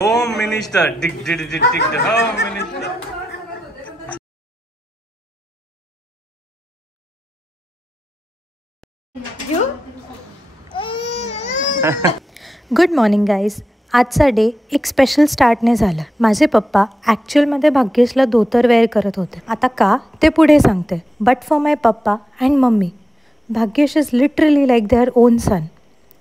Home minister डिग डिग डिग डिग home minister. Good morning guys. आजचा डे एक स्पेशल स्टार्टने झाला. माझे पप्पा ॲक्च्युअलमध्ये भाग्येशला धोतर वेअर करत होते. आता का ते पुढे सांगते. But for my papa and mummy, Bhagyesh is literally like their own son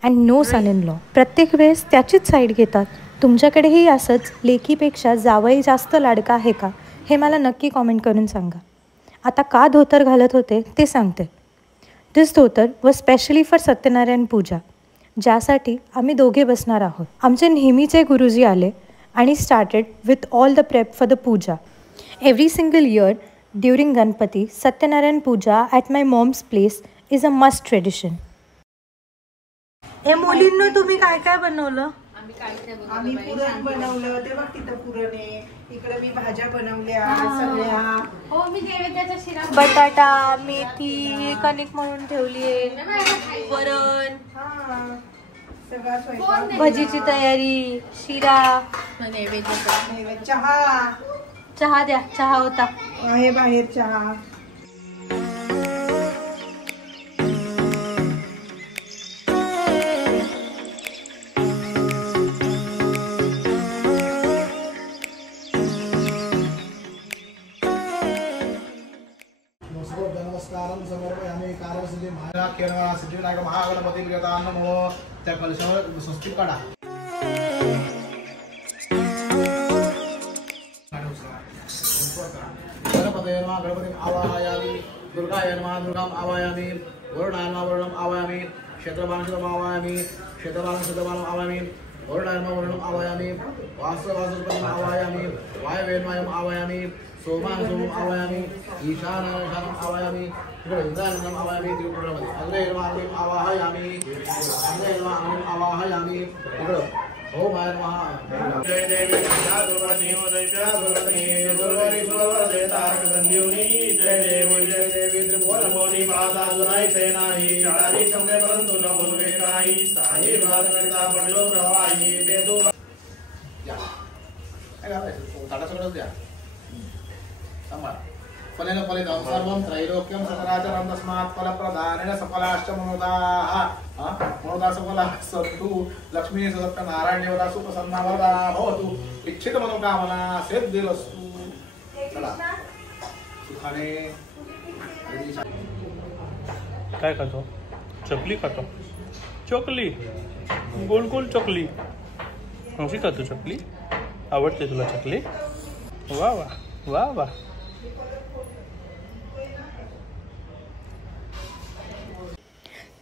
and no son in law. प्रत्येक वेळेस त्याचीच साईड घेतात. तुमच्याकडेही असंच लेकीपेक्षा जावई जास्त लाडका आहे का, हे मला नक्की कॉमेंट करून सांगा. आता का धोतर घालत होते ते सांगते. दिस धोतर व स्पेशली फॉर सत्यनारायण पूजा, ज्यासाठी आम्ही दोघे बसणार आहोत. आमचे नेहमीचे गुरुजी आले आणि started with all the prep for the puja. Every single year during Ganpati, Satyanarayan puja at my mom's place is a must tradition. हे मुलींना तुम्ही काय काय बनवलं? आम्ही पुरण बनवलं, तेव्हा तिथं पुरण आहे. इकडे मी भाज्या बनवल्या सगळ्या. हो, मी नैवेद्याचा शिरा, बटाटा, मेथी कणिक म्हणून ठेवली आहे, वरण, सगळा स्वयंपाक, भजीची तयारी, शिरा, नैवेद्य, चहा चहा द्या. चहा होता आहे बाहेर चहा. नमस्कारम समर्पयामि. कारवसिद्धि महाराज सिद्धिविनायक महागणपती नमो. त्या कलशावर स्वस्तिक काढा. गणपतये नमः. गणपतीं आवाहयामि. दुर्गाय नमः. दुर्गां आवाहयामि. वरुणाय नमः. वरुणं आवाहयामि. क्षेत्रपालं आवाहयामि. क्षेत्रपालं आवाहयामि. वरुणाय नमः. वरुणं आवाहयामि. वासुदेवं आवाहयामि. वायवे नमः आवाहयामि. सोमां आवाहयामि. ईशानं आवाहयामि. इंद्रायणं आवाहयामि. त्रिपुरावती अग्ने नमः आवाहयामि. अग्ने नमः आवाहयामि. ओम आय नमः. जय देवी दुर्गादेवी दुर्गादेवी दुर्गादेवतारक संजीवनी. जय देवी जय देवी त्रिपुरमोनी माता दुनाई सेनाही. चारी समरे परंतु न बोलवे काही. साई बात करता पडलो प्रवाही. देतो या काय करायचं ताटा सगळं द्या. फलेन फलितं सर्वं त्रैलोक्यं सचराचरं तस्मात् फलप्रदानेन सफलाश्च मनोदाः. मनोदा सफलाः सन्तु. लक्ष्मी सत्यनारायण देवता सुप्रसन्ना वरदा भवतु. इच्छित मनोकामना सिद्धिरस्तु. चला सुखाने. काय खातो? चकली खातो. चकली, गोल गोल चकली. कशी खातो चकली? आवडते तुला चकली? वा वा वा वा.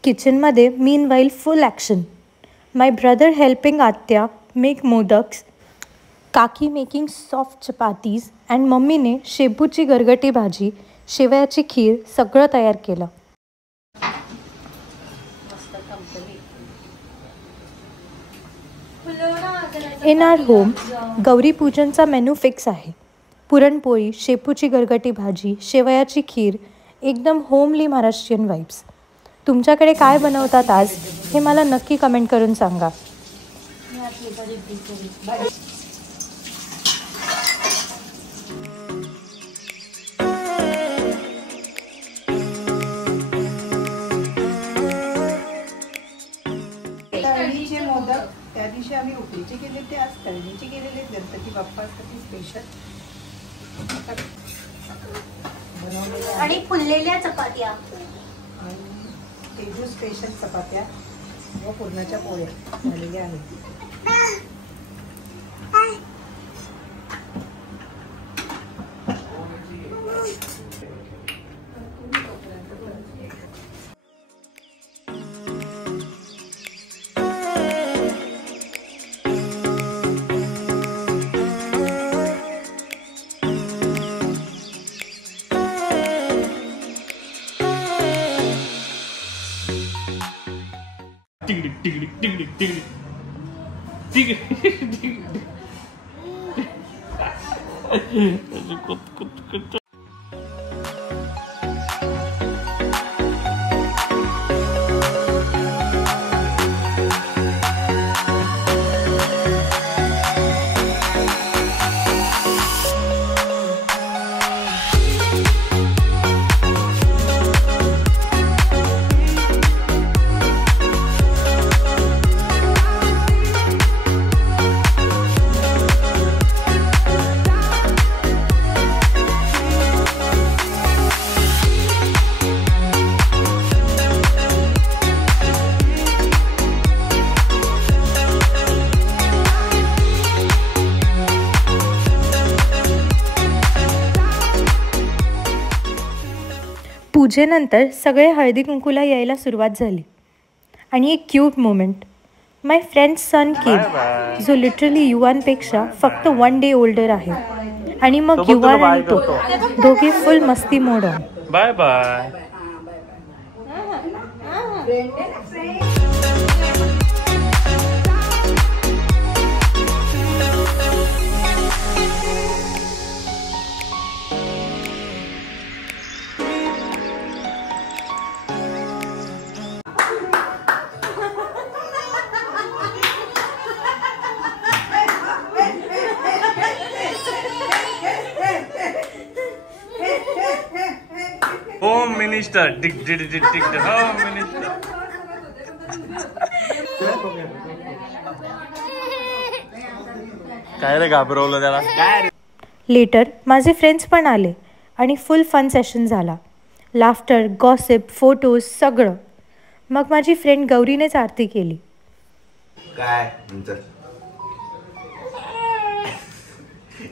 किचनमध्ये मीन वाईल फुल ॲक्शन. माय ब्रदर हेल्पिंग आत्या मेक मोदक्स, काकी मेकिंग सॉफ्ट चपातीज अँड मम्मीने शेपूची गरगटी भाजी, शेवयाची खीर सगळं तयार केलं. इन आवर होम गौरीपूजनचा मेनू फिक्स आहे. पुरणपोळी, शेपूची गरगटी भाजी, शेवयाची खीर, एकदम होमली महाराष्ट्रीयन वाईब्स. तुमच्याकडे काय बनवतात आज हे मला नक्की कमेंट करून सांगा. तळणीचे मोदक त्या दिवशी आम्ही उकडीचे केले, ते आज तळणीचे केलेले. गणपती बाप्पासाठी स्पेशल आणि फुललेल्या चपात्या आणि तेजू स्पेशल चपात्या व पुरणाच्या पोळ्या झालेल्या आहेत. टिंग टिंग टिंग टिंग टिंग टिंग. पूजेनंतर सगळे हळदी कुंकूला यायला सुरुवात झाली आणि एक क्यूट मोमेंट, माय फ्रेंड सन केम, जो लिटरली युवांपेक्षा फक्त 1 डे ओल्डर आहे आणि मग युवा आणि तो दोघे फुल मस्ती mode on. Bye bye. Home minister डिक डिक डिक डिक होम मिनिस्टर. काय रे घाबरवलं त्याला काय. लेटर माझे फ्रेंड्स पण आले आणि फुल फन सेशन झाला. लाफ्टर, गॉसिप, फोटोज सगळं. मग माझी फ्रेंड गौरीनेच आरती केली. काय नंतर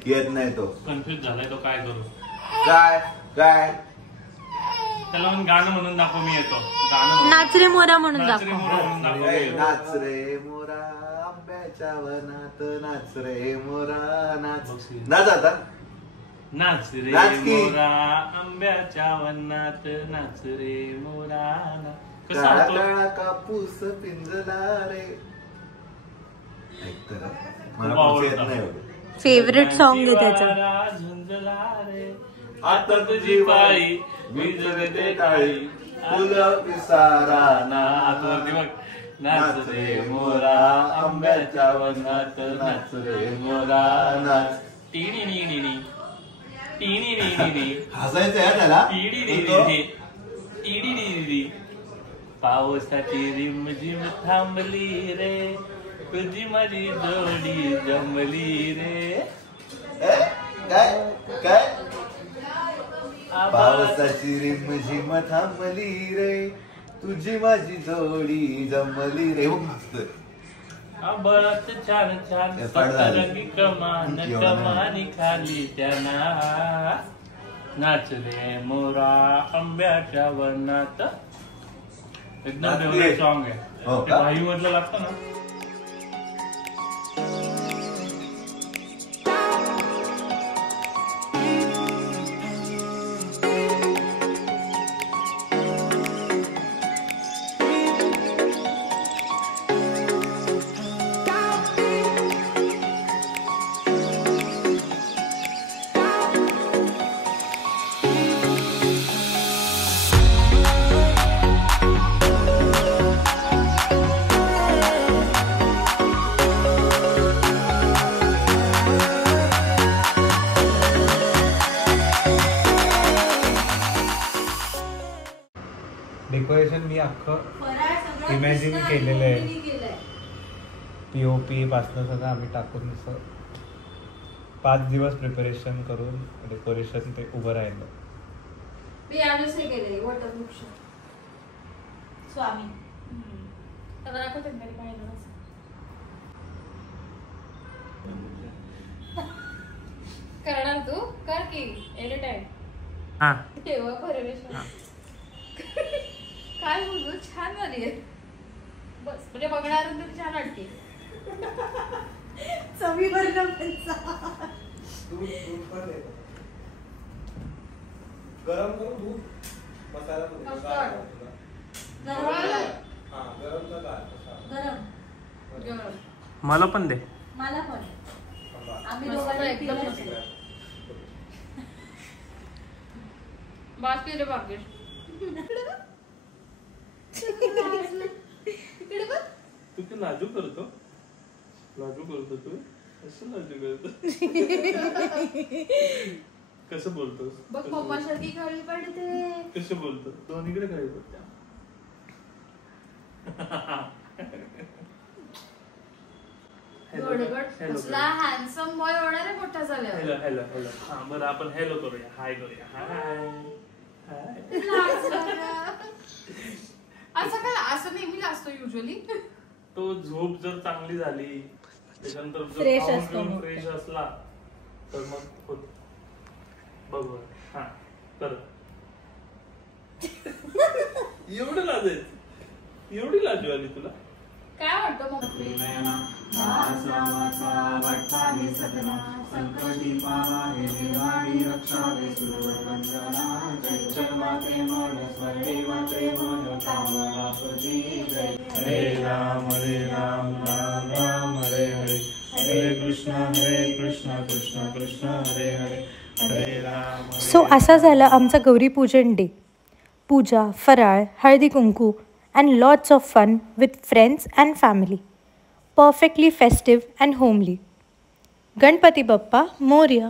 येत नाही तो, कन्फ्युज झालाय तो. काय करू. काय काय त्याला गाणं म्हणून दाखव. मी येतो गाणं. नाच रे मोरा म्हणून नाच रे दाखव. मोरा म्हणून दाखव. ए, नाच रे मोरा आंब्याच्या वनात, नाच रे मोरा नाच. नाच आता. नाच रे नाच की. मोरा आंब्याच्या वनात, नाच रे मोरा. कसं काळा होतो. काळा कापूस पिंजला रे. ऐक तर, मला खूप पुढचं येत आवडतं. नाही एवढं. फेवरेट सॉन्ग आहे त्याचं. वारा झुंजला रे, आता तुझी पाळी मी जगते टाळी, फुलं पिसारा आतवरती बघ. नाच रे मोरा आंब्याच्या वनात, नाच रे मोरा नाच. टिणी नी नी नी टिणी नी नी नी हसायचं आहे त्याला. टिणी नी नी नी टिणी नी नी नी. पावसाची रिमझिम थांबली रे, तुझी माझी जोडी जमली रे. काय काय पावसाची रिमझिम थांबली रे, तुझी माझी जोडी जमली रे. आभाळात छान छान सतरंगी कमान, कमानी खाली त्यांना. नाच रे मोरा आंब्याच्या वनात. एकदम फेवरेट सॉन्ग आहे. हो ते का? भाई मधलं लागतं ना. डेकोरेशन मी अख्खं इमॅजिन केलेलं आहे. POP पासनं सगळं आम्ही टाकून असं 5 दिवस प्रिपरेशन करून डेकोरेशन ते उभं राहिलं. मी यावेळेस हे केले वटवृक्ष स्वामी. तर दाखवते ना तरी पाहिलं असं. करणार तू कर की एनी टाइम. हा तेव्हा परमेश्वर काय बोलू छान झाली आहे. बस म्हणजे बघणाऱ्यांना छान वाटते. चवीवर गरम करून दूध मसाला दूध. मस्त वाटतं. गरम मला पण दे. मला पण. आम्ही दोघांना एकदम मस्त. बास केले बाकी. तू ते लाजू करतो तू. कसं लाजू करतो. कसं बोलतोस. बघ पप्पासारखी काळी पडते. कसं बोलतो. दोन्हीकडे काळी पडते. कसला हँडसम बॉय होणार आहे मोठा झाल्यावर. Hello hello hello. हा बरं आपण हॅलो करूया. हाय करूया. हाय. असं काय असं नेहमी असतो युजली. तो झोप जर चांगली झाली त्याच्यानंतर Fresh असतो मग फ्रेश असला तर मग होत. बघ हा कर. एवढं लाजायचं, एवढी लाजू आली तुला? काय वाटतं मग? हरे राम राम राम हरे हरे, हरे कृष्ण कृष्ण कृष्ण हरे हरे, हरे राम. सो असा झाला आमचा गौरीपूजन डे. पूजा, फराळ, Haldi Kunku and lots of fun with friends and family. Perfectly festive and homely. Ganpati Bappa Moria.